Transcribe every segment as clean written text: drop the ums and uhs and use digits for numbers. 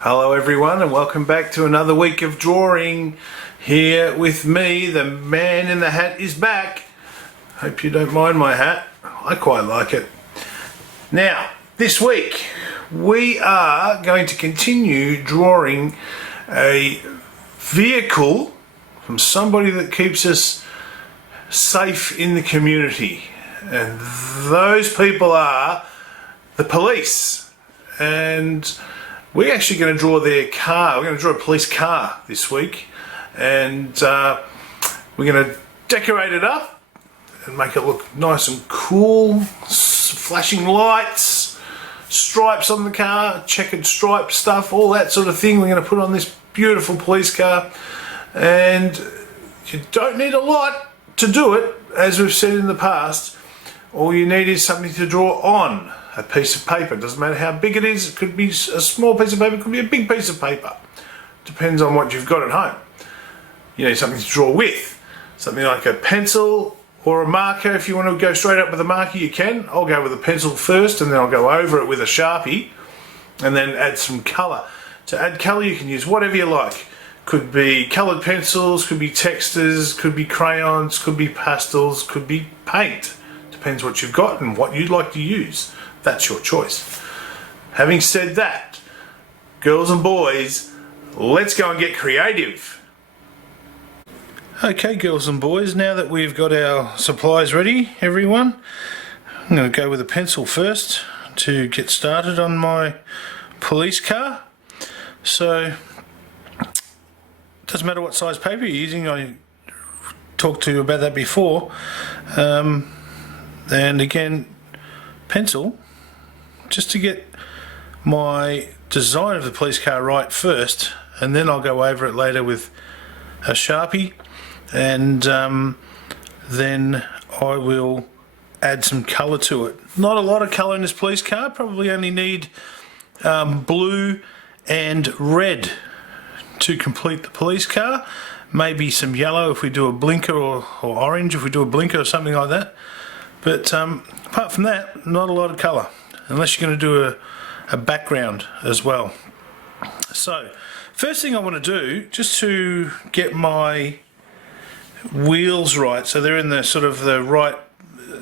Hello everyone and welcome back to another week of drawing. Here with me, the man in the hat is back. Hope you don't mind my hat, I quite like it. Now, this week we are going to continue drawing a vehicle from somebody that keeps us safe in the community. And those people are the police. And we're actually going to draw their car. We're going to draw a police car this week, and we're going to decorate it up and make it look nice and cool. Flashing lights, stripes on the car, checkered stripe stuff, all that sort of thing we're going to put on this beautiful police car. And you don't need a lot to do it, as we've said in the past. All you need is something to draw on. A piece of paper. Doesn't matter how big it is. It could be a small piece of paper, it could be a big piece of paper. Depends on what you've got at home. You need something to draw with. Something like a pencil or a marker. If you want to go straight up with a marker, you can. I'll go with a pencil first, and then I'll go over it with a Sharpie, and then add some colour. To add colour, you can use whatever you like. Could be coloured pencils, could be textures, could be crayons, could be pastels, could be paint. Depends what you've got and what you'd like to use. That's your choice. Having said that, girls and boys, let's go and get creative. Okay, girls and boys, now that we've got our supplies ready, everyone, I'm going to go with a pencil first to get started on my police car. So, it doesn't matter what size paper you're using, I talked to you about that before. And again, pencil, just to get my design of the police car right first, and then I'll go over it later with a Sharpie, and then I will add some colour to it. Not a lot of colour in this police car, probably only need blue and red to complete the police car. Maybe some yellow if we do a blinker, or orange if we do a blinker or something like that. But apart from that, not a lot of colour, unless you're going to do a background as well. So, first thing I want to do, just to get my wheels right, so they're in the sort of the right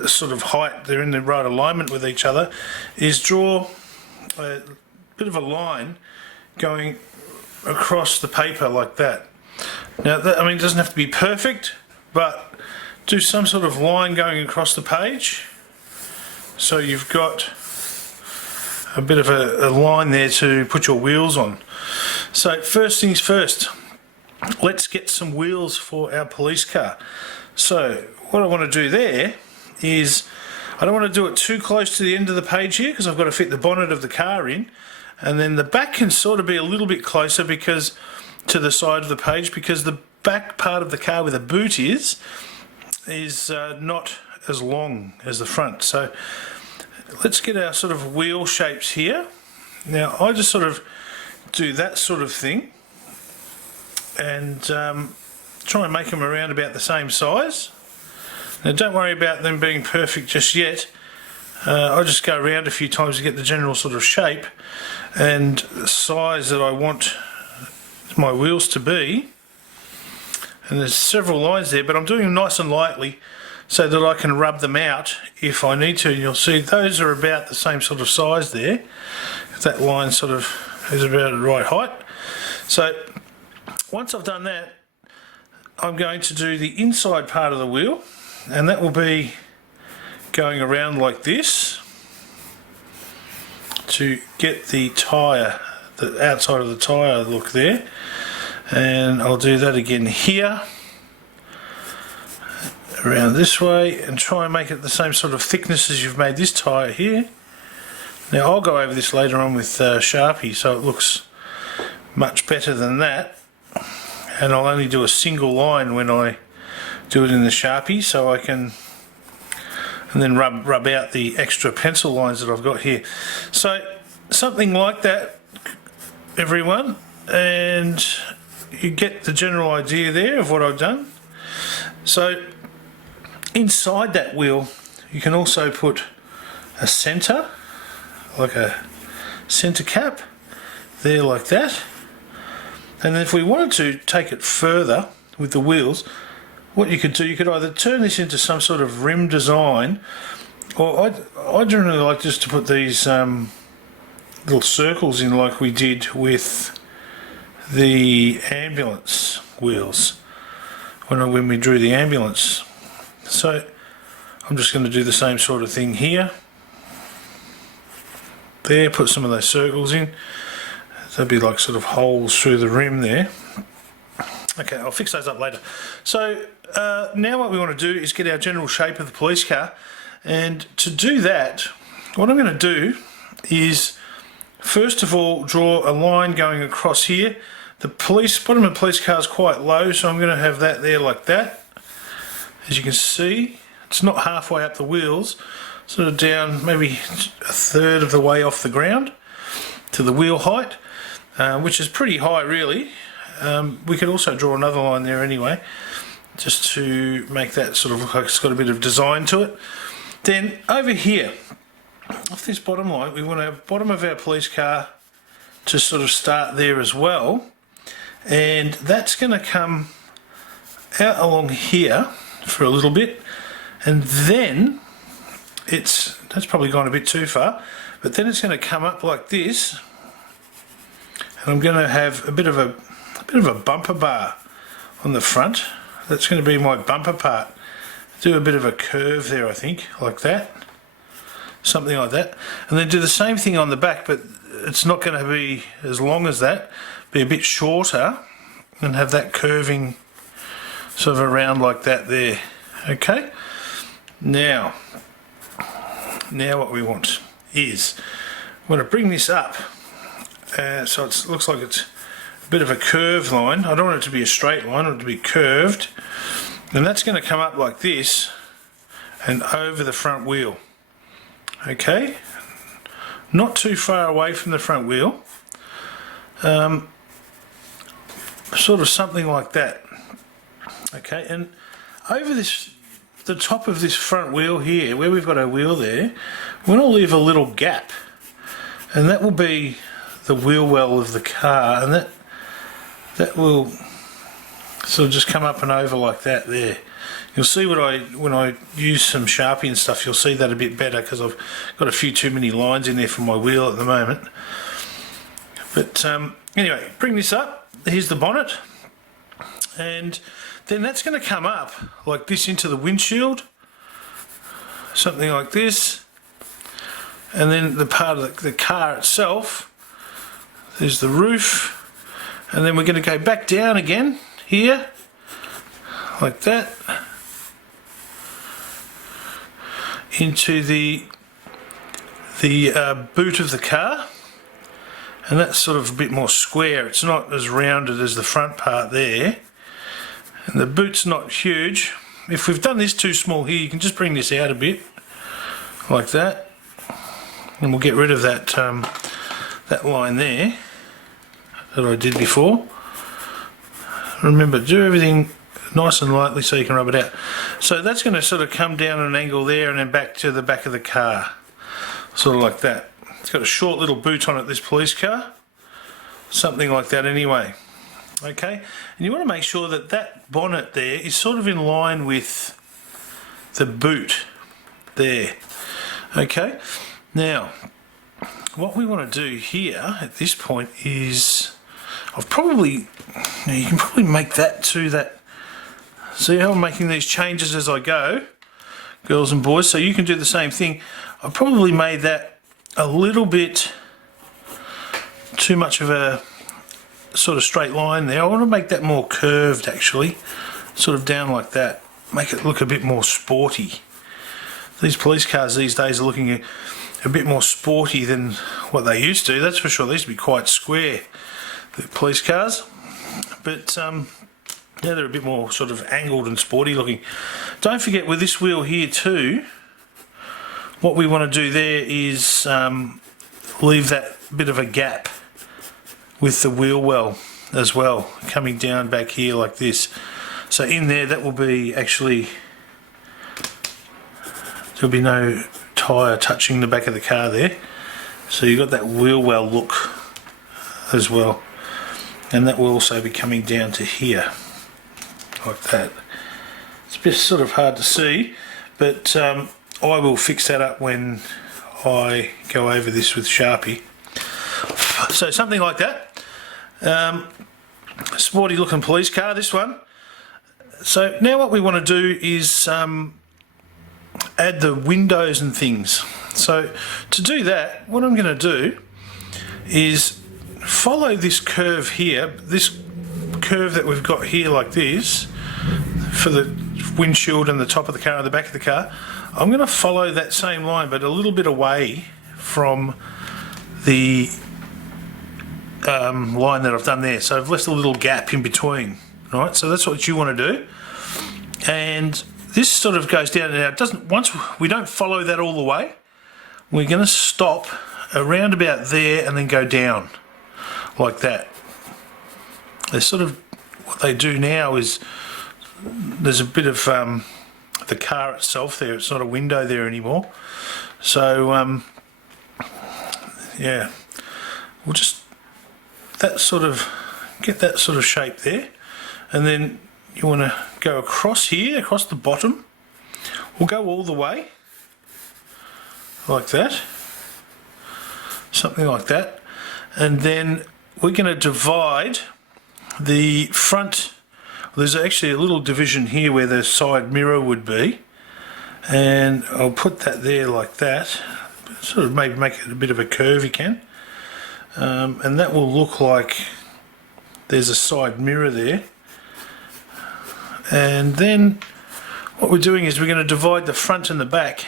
sort of height, they're in the right alignment with each other, is draw a bit of a line going across the paper like that. Now, I mean, it doesn't have to be perfect, but do some sort of line going across the page, so you've got a bit of a line there to put your wheels on. So first things first, let's get some wheels for our police car. So what I want to do there is, I don't want to do it too close to the end of the page here, because I've got to fit the bonnet of the car in, and then the back can sort of be a little bit closer because to the side of the page, because the back part of the car where the boot is not as long as the front. So let's get our sort of wheel shapes here. Now I just sort of do that sort of thing, and try and make them around about the same size. Now don't worry about them being perfect just yet. I just go around a few times to get the general sort of shape and the size that I want my wheels to be. And there's several lines there, but I'm doing them nice and lightly so that I can rub them out if I need to. And you'll see those are about the same sort of size there. That line sort of is about the right height. So once I've done that, I'm going to do the inside part of the wheel, and that will be going around like this to get the tyre, the outside of the tyre look there. And I'll do that again here, around this way, and try and make it the same sort of thickness as you've made this tyre here. Now I'll go over this later on with Sharpie, so it looks much better than that, and I'll only do a single line when I do it in the Sharpie, so I can and then rub out the extra pencil lines that I've got here. So something like that, everyone, and you get the general idea there of what I've done. So inside that wheel you can also put a centre, like a centre cap, there like that. And then if we wanted to take it further with the wheels, what you could do, you could either turn this into some sort of rim design, or I generally like just to put these little circles in like we did with the ambulance wheels when we drew the ambulance. So I'm just going to do the same sort of thing here. There, put some of those circles in. There'll be like sort of holes through the rim there. Okay, I'll fix those up later. So now what we want to do is get our general shape of the police car, and to do that, what I'm going to do is first of all draw a line going across here. The bottom of the police car is quite low, so I'm going to have that there like that. As you can see, it's not halfway up the wheels, sort of down maybe a third of the way off the ground to the wheel height, which is pretty high really. We could also draw another line there anyway, just to make that sort of look like it's got a bit of design to it. Then over here, off this bottom line, we want to have the bottom of our police car to sort of start there as well, and that's going to come out along here for a little bit, and then that's probably gone a bit too far, but then it's going to come up like this, and I'm going to have a bit of a bumper bar on the front. That's going to be my bumper part. Do a bit of a curve there, I think, like that, something like that, and then do the same thing on the back, but it's not going to be as long as that, be a bit shorter, and have that curving sort of around like that there. Okay, now what we want is I'm going to bring this up so it looks like it's a bit of a curved line. I don't want it to be a straight line, I want it to be curved, and that's going to come up like this and over the front wheel. Okay, not too far away from the front wheel, sort of something like that. Okay, and over the top of this front wheel here, where we've got our wheel there, we're going to leave a little gap, and that will be the wheel well of the car, and that will sort of just come up and over like that there. You'll see when I use some Sharpie and stuff, you'll see that a bit better because I've got a few too many lines in there for my wheel at the moment. But anyway, bring this up. Here's the bonnet, and then that's going to come up like this into the windshield, something like this, and then the part of the car itself, there's the roof, and then we're going to go back down again here, like that, into the boot of the car, and that's sort of a bit more square. It's not as rounded as the front part there, and the boot's not huge. If we've done this too small here, you can just bring this out a bit like that, and we'll get rid of that that line there that I did before. Remember, do everything nice and lightly so you can rub it out. So that's going to sort of come down at an angle there and then back to the back of the car, sort of like that. It's got a short little boot on it, this police car, something like that anyway. Okay, and you want to make sure that that bonnet there is sort of in line with the boot there. Okay, now what we want to do here at this point is you can probably make that to that. See how I'm making these changes as I go, girls and boys, so you can do the same thing. I've probably made that a little bit too much of a sort of straight line there. I want to make that more curved actually, sort of down like that, make it look a bit more sporty. These police cars these days are looking a bit more sporty than what they used to, that's for sure. They used to be quite square, the police cars, but yeah, they're a bit more sort of angled and sporty looking. Don't forget with this wheel here too, what we want to do there is leave that bit of a gap with the wheel well as well, coming down back here like this. So in there, that will be actually, there'll be no tyre touching the back of the car there. So you've got that wheel well look as well, and that will also be coming down to here like that. It's a bit sort of hard to see, but I will fix that up when I go over this with Sharpie. So something like that. Sporty looking police car, this one. So now what we want to do is add the windows and things. So to do that, what I'm going to do is follow this curve here, this curve that we've got here like this, for the windshield and the top of the car and the back of the car. I'm going to follow that same line but a little bit away from the line that I've done there. So I've left a little gap in between, right? So that's what you want to do. And this sort of goes down. Now it doesn't, once we don't follow that all the way, we're going to stop around about there and then go down like that. They sort of, what they do now is there's a bit of the car itself there. It's not a window there anymore. So yeah, we'll just that sort of get that sort of shape there, and then you want to go across here, across the bottom. We'll go all the way like that, something like that, and then we're going to divide the front. There's actually a little division here where the side mirror would be, and I'll put that there like that, sort of maybe make it a bit of a curve you can, and that will look like there's a side mirror there. And then what we're doing is we're going to divide the front and the back.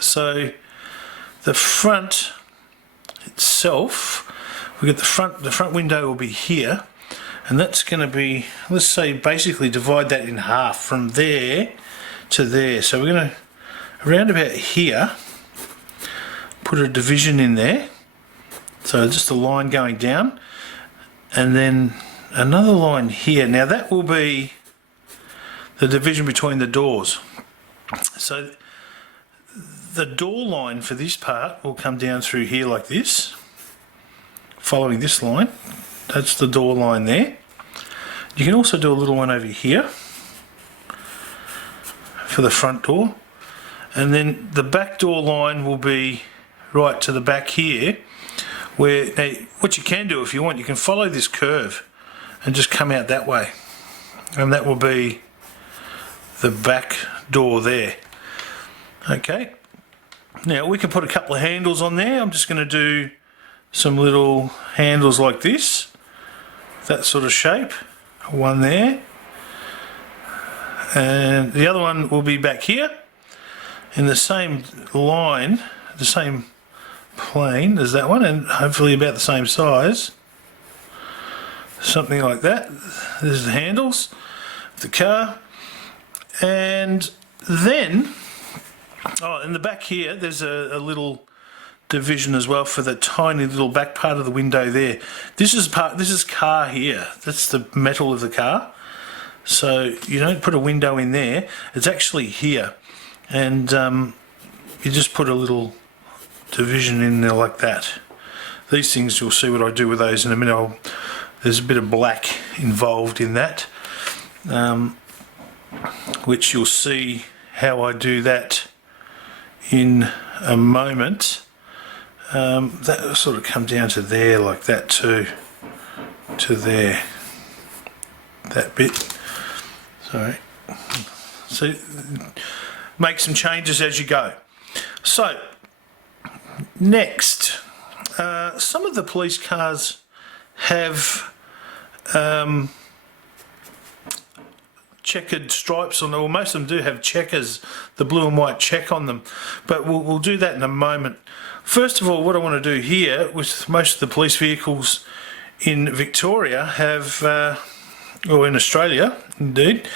So the front itself, we get the front window will be here, and that's going to be, let's say, basically divide that in half from there to there. So we're going to around about here put a division in there, so just a line going down, and then another line here. Now that will be the division between the doors. So the door line for this part will come down through here like this, following this line. That's the door line there. You can also do a little one over here for the front door, and then the back door line will be right to the back here, where now, what you can do if you want, you can follow this curve and just come out that way, and that will be the back door there. Okay, now we can put a couple of handles on there. I'm just going to do some little handles like this, that sort of shape. One there, and the other one will be back here in the same line, the same plane as that one, and hopefully about the same size, something like that. There's the handles of the car, and then in the back here there's a little division as well for the tiny little back part of the window there. This is car here. That's the metal of the car. So you don't put a window in there. It's actually here, and you just put a little division in there like that. These things, you'll see what I do with those in a minute. There's a bit of black involved in that, which you'll see how I do that in a moment. That will sort of come down to there like that too, to there, that bit. Sorry. So make some changes as you go. So next, some of the police cars have checkered stripes on them, or most of them do have checkers, the blue and white check on them, but we'll do that in a moment. First of all, what I want to do here, with most of the police vehicles in Victoria have, or in Australia indeed,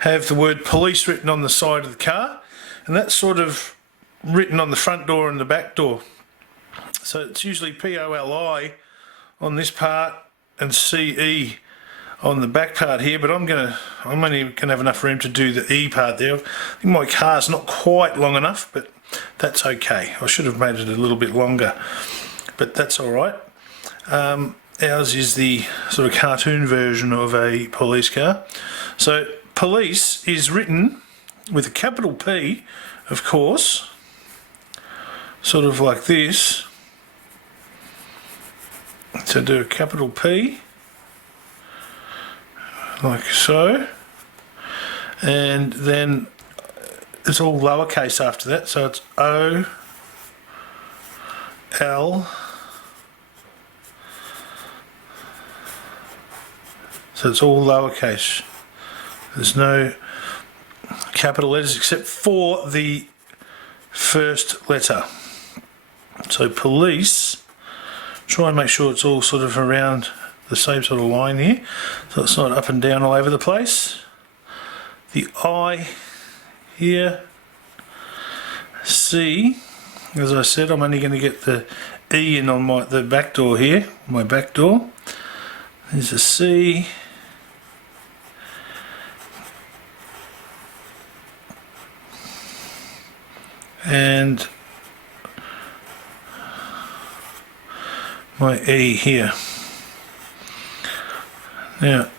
have the word police written on the side of the car, and that's sort of written on the front door and the back door. So it's usually POLI on this part and CE on the back part here, but I'm only gonna have enough room to do the E part there. I think my car's not quite long enough, but that's okay. I should have made it a little bit longer, but that's all right. Ours is the sort of cartoon version of a police car. So police is written with a capital P, of course, sort of like this. So do a capital P, like so, and then it's all lowercase after that, so it's O, L, so it's all lowercase. There's no capital letters except for the first letter. So police, try and make sure it's all sort of around the same sort of line here, so it's not up and down all over the place. The I here, C, as I said, I'm only going to get the E in on the back door here, my back door. There's a C. And my E here. Now,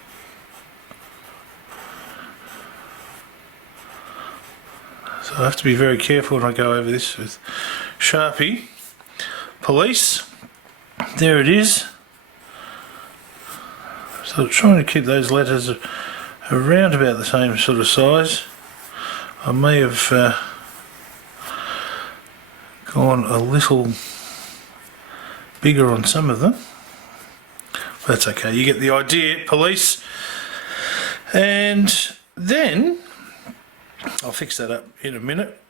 so I have to be very careful when I go over this with Sharpie. Police, there it is. So trying to keep those letters around about the same sort of size. I may have gone a little bigger on some of them. That's okay, you get the idea, police. And then, I'll fix that up in a minute.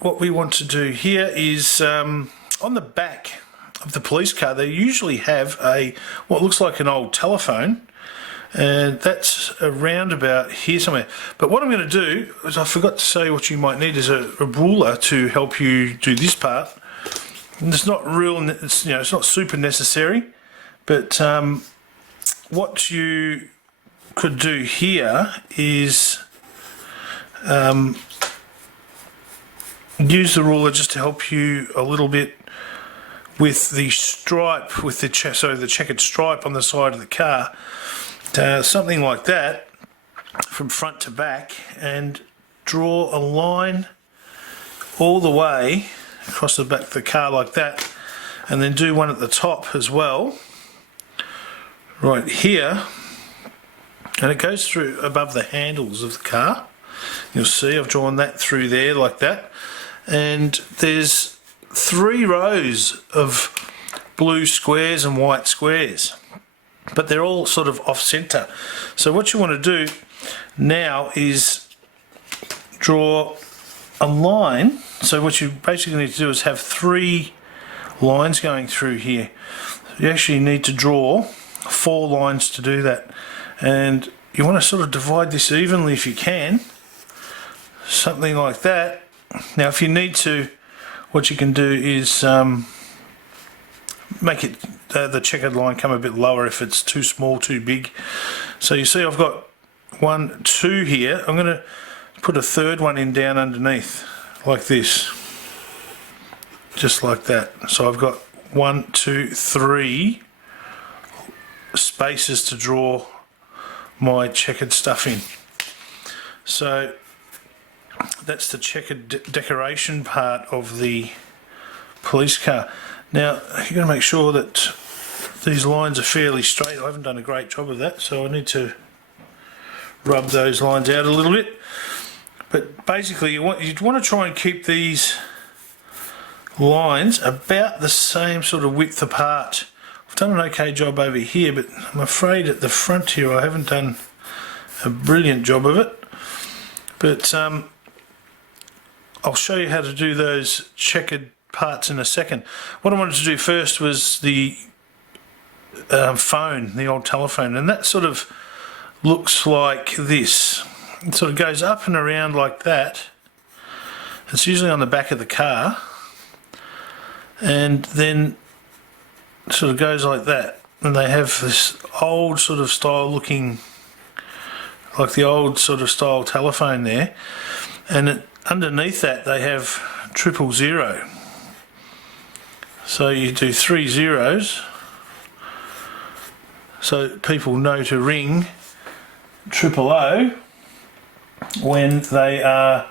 What we want to do here is, on the back of the police car, they usually have what looks like an old telephone, and that's around about here somewhere. But what I'm going to do is, I forgot to say, what you might need is a ruler to help you do this part. And it's not real, it's not super necessary, but what you could do here is use the ruler just to help you a little bit with the stripe, with the checkered stripe on the side of the car, something like that, from front to back, and draw a line all the way across the back of the car like that, and then do one at the top as well, right here, and it goes through above the handles of the car. You'll see I've drawn that through there like that, and there's 3 rows of blue squares and white squares, but they're all sort of off center. So what you want to do now is draw a line. So what you basically need to do is have 3 lines going through here. You actually need to draw 4 lines to do that, and you want to sort of divide this evenly if you can, something like that. Now if you need to, what you can do is make it the checkered line come a bit lower if it's too small, too big. So you see I've got 1, 2 here. I'm going to put a 3rd one in down underneath like this, just like that. So I've got 1, 2, 3 spaces to draw my checkered stuff in. So that's the checkered decoration part of the police car. Now you've got to make sure that these lines are fairly straight. I haven't done a great job of that, so I need to rub those lines out a little bit. But basically you'd want to try and keep these lines about the same sort of width apart. I've done an okay job over here, but I'm afraid at the front here I haven't done a brilliant job of it. But I'll show you how to do those checkered parts in a second. What I wanted to do first was the phone, the old telephone, and that sort of looks like this. It sort of goes up and around like that. It's usually on the back of the car, and then it sort of goes like that, and they have this old sort of style looking, like the old sort of style telephone there, and underneath that they have 000. So you do 3 zeros so people know to ring 000 when they are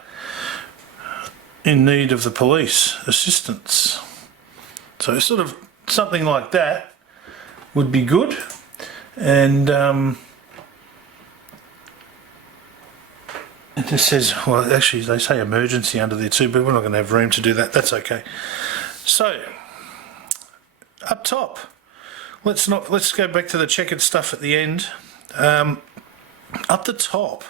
in need of the police assistance. So sort of something like that would be good. And it just says, well, actually they say emergency under there too, but we're not going to have room to do that. That's okay. So up top, let's go back to the checkered stuff at the end. Up the top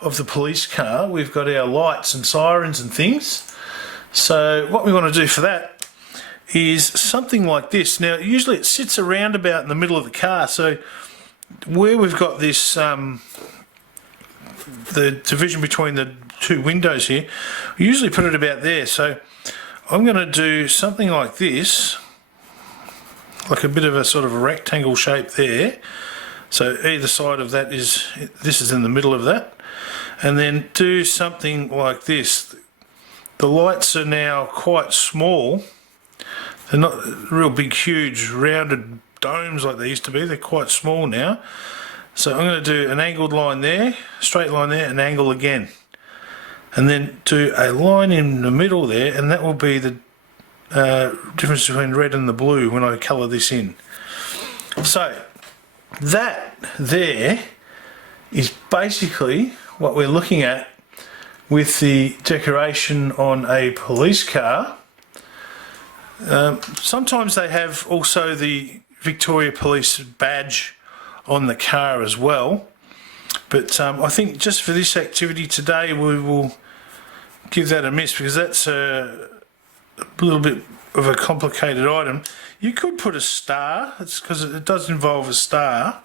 of the police car, we've got our lights and sirens and things. So what we want to do for that is something like this. Now usually it sits around about in the middle of the car, so where we've got this the division between the two windows here, we usually put it about there. So I'm going to do something like this, like a bit of a sort of a rectangle shape there. So either side of that is, this is in the middle of that. And then do something like this. The lights are now quite small. They're not real big, huge, rounded domes like they used to be. They're quite small now. So I'm going to do an angled line there, straight line there, an angle again. And then do a line in the middle there, and that will be the difference between red and the blue when I colour this in. So that there is basically what we're looking at with the decoration on a police car. Sometimes they have also the Victoria Police badge on the car as well, but I think just for this activity today we will give that a miss, because that's a little bit of a complicated item. You could put a star, it's because it does involve a star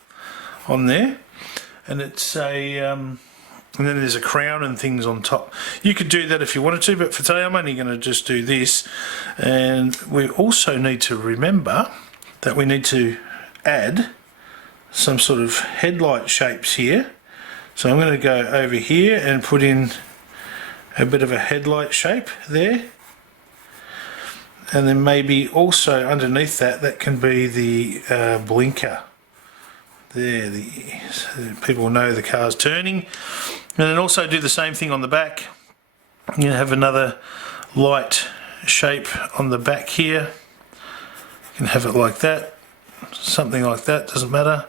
on there, and it's a and then there's a crown and things on top. You could do that if you wanted to, but for today I'm only going to just do this. And we also need to remember that we need to add some sort of headlight shapes here. So I'm going to go over here and put in a bit of a headlight shape there. And then maybe also underneath that, that can be the blinker. There, so people know the car's turning. And then also do the same thing on the back. You have another light shape on the back here. You can have it like that, something like that, doesn't matter.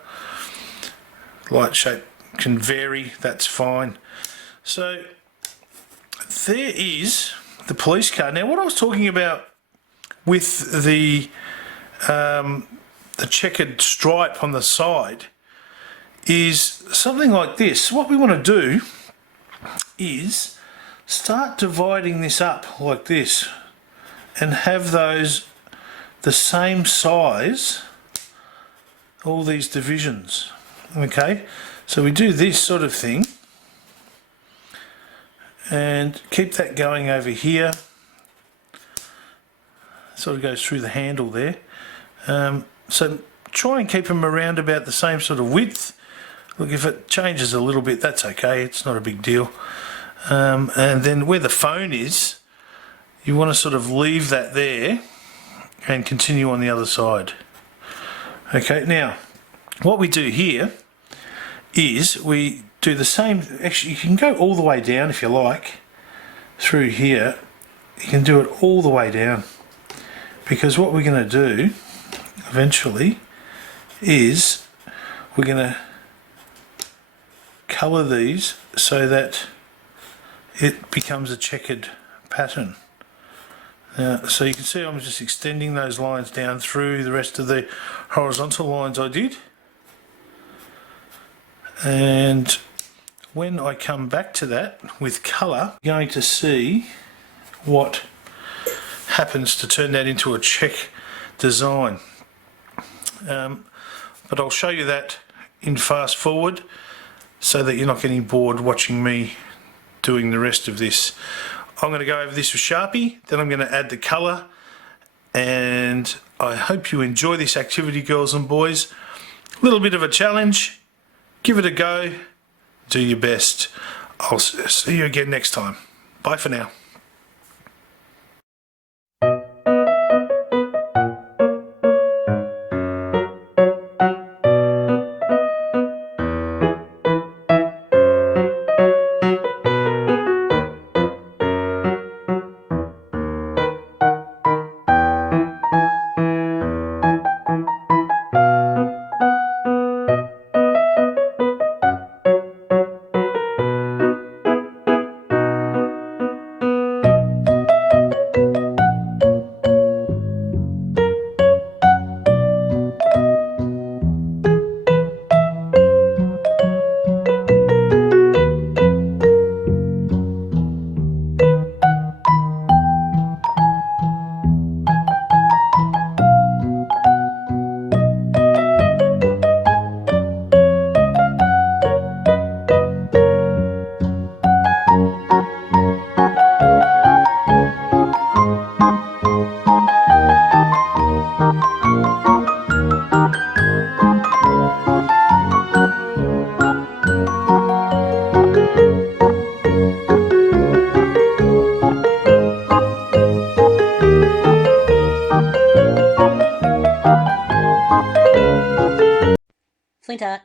Light shape can vary, that's fine. So there is the police car. Now what I was talking about with the checkered stripe on the side is something like this. What we want to do is start dividing this up like this and have those the same size, all these divisions. Okay, so we do this sort of thing and keep that going over here. Sort of goes through the handle there. So try and keep them around about the same sort of width. Look, if it changes a little bit, that's okay, it's not a big deal. And then where the phone is, you want to sort of leave that there and continue on the other side. Okay, now what we do here is we do the same. Actually, you can go all the way down if you like through here. You can do it all the way down, because what we're going to do eventually is we're going to colour these so that it becomes a checkered pattern. So you can see I'm just extending those lines down through the rest of the horizontal lines I did. And when I come back to that with colour, you're going to see what happens to turn that into a check design. But I'll show you that in fast forward so that you're not getting bored watching me doing the rest of this. I'm going to go over this with Sharpie, then I'm going to add the colour, and I hope you enjoy this activity, girls and boys. A little bit of a challenge, give it a go, do your best. I'll see you again next time. Bye for now. Flinter.